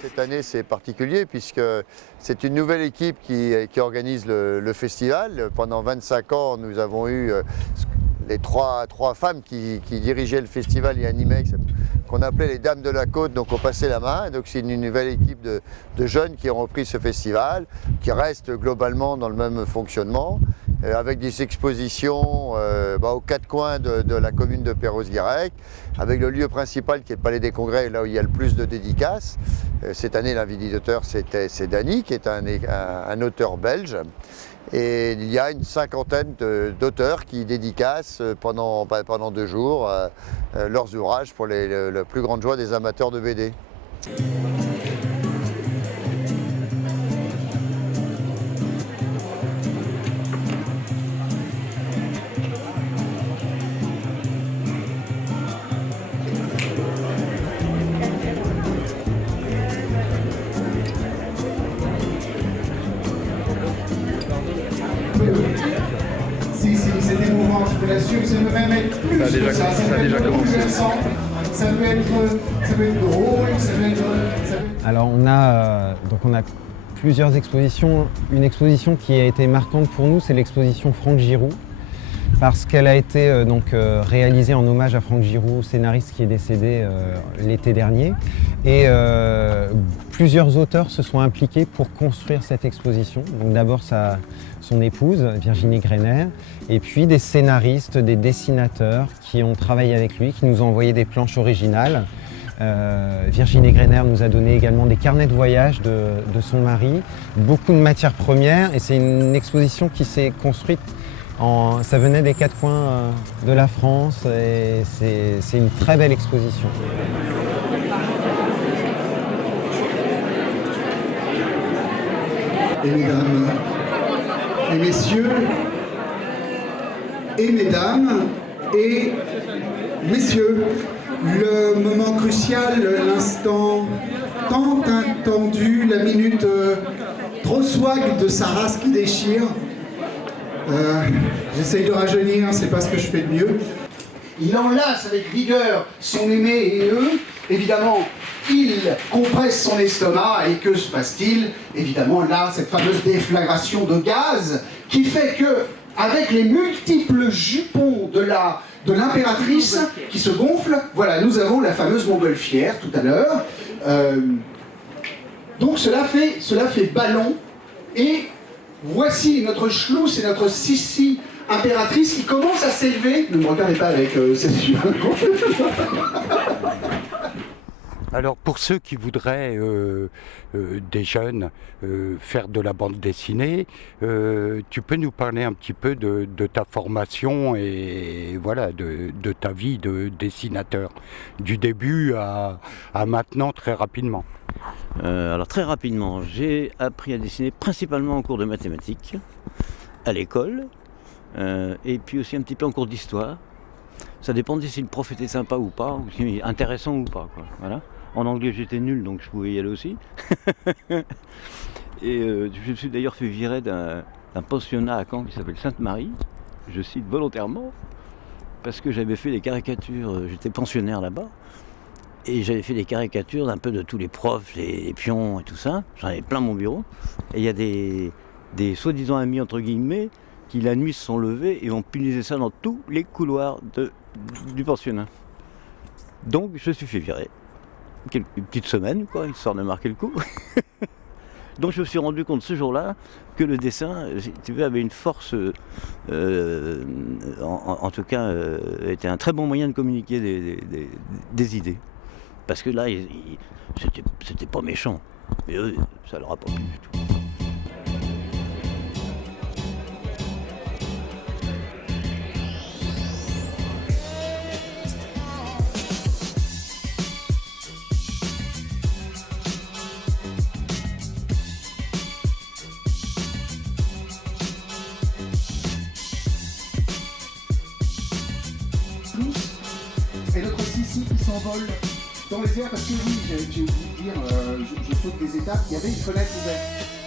Cette année, c'est particulier puisque c'est une nouvelle équipe qui organise le festival. Pendant 25 ans, nous avons eu les trois femmes qui dirigeaient le festival et animaient, qu'on appelait les Dames de la Côte, donc on passait la main. Donc c'est une nouvelle équipe de jeunes qui ont repris ce festival, qui reste globalement dans le même fonctionnement, avec des expositions aux quatre coins de la commune de Perros-Guirec, avec le lieu principal qui est le Palais des Congrès, là où il y a le plus de dédicaces. Cette année, l'invité d'auteur, c'est Dany, qui est un auteur belge. Et il y a une cinquantaine d'auteurs qui dédicacent pendant 2 jours leurs ouvrages pour la plus grande joie des amateurs de BD. Si, c'est émouvant, je peux l'assurer, ça peut même être plus que ça. Ça a déjà commencé. Ça peut être drôle, ça peut être... Alors on a plusieurs expositions. Une exposition qui a été marquante pour nous, c'est l'exposition Franck Giroux, parce qu'elle a été réalisée en hommage à Franck Giroux, scénariste qui est décédé l'été dernier. Et plusieurs auteurs se sont impliqués pour construire cette exposition. Donc d'abord son épouse, Virginie Greiner, et puis des scénaristes, des dessinateurs qui ont travaillé avec lui, qui nous ont envoyé des planches originales. Virginie Greiner nous a donné également des carnets de voyage de son mari, beaucoup de matières premières, et c'est une exposition qui s'est construite. Ça venait des 4 coins de la France et c'est une très belle exposition. Et mesdames, et messieurs, et mesdames, et messieurs, le moment crucial, l'instant tant attendu, la minute trop swag de sa race qui déchire. J'essaye de rajeunir, c'est pas ce que je fais de mieux. Il enlace avec vigueur son aimé et eux. Évidemment, il compresse son estomac et que se passe-t-il? Évidemment, là, cette fameuse déflagration de gaz qui fait que, avec les multiples jupons de l'impératrice qui se gonflent, voilà, nous avons la fameuse montgolfière tout à l'heure. Donc cela fait ballon et voici notre Schluss et notre Sissi impératrice qui commence à s'élever. Ne me regardez pas avec ces yeux. Alors pour ceux qui voudraient, des jeunes, faire de la bande dessinée, tu peux nous parler un petit peu de ta formation et voilà, de ta vie de dessinateur, du début à maintenant très rapidement. Alors très rapidement, j'ai appris à dessiner principalement en cours de mathématiques, à l'école, et puis aussi un petit peu en cours d'histoire. Ça dépendait si le prof était sympa ou pas, ou si intéressant ou pas, quoi. Voilà. En anglais j'étais nul, donc je pouvais y aller aussi. Et je me suis d'ailleurs fait virer d'un pensionnat à Caen qui s'appelle Sainte-Marie, je cite volontairement, parce que j'avais fait des caricatures, j'étais pensionnaire là-bas, et j'avais fait des caricatures d'un peu de tous les profs, les pions et tout ça. J'en avais plein mon bureau. Et il y a des soi-disant amis, entre guillemets, qui la nuit se sont levés et ont punisé ça dans tous les couloirs du pensionnat. Donc je me suis fait virer. Une petite semaine, quoi, histoire de marquer le coup. Donc je me suis rendu compte ce jour-là que le dessin, si tu veux, avait une force, en tout cas, était un très bon moyen de communiquer des idées. Parce que là, c'était pas méchant. Mais eux, ça leur a pas plu du tout. Et notre Sissi qui s'envole dans les airs parce que oui, j'ai oublié de dire, je saute des étapes, il y avait une fenêtre ouverte.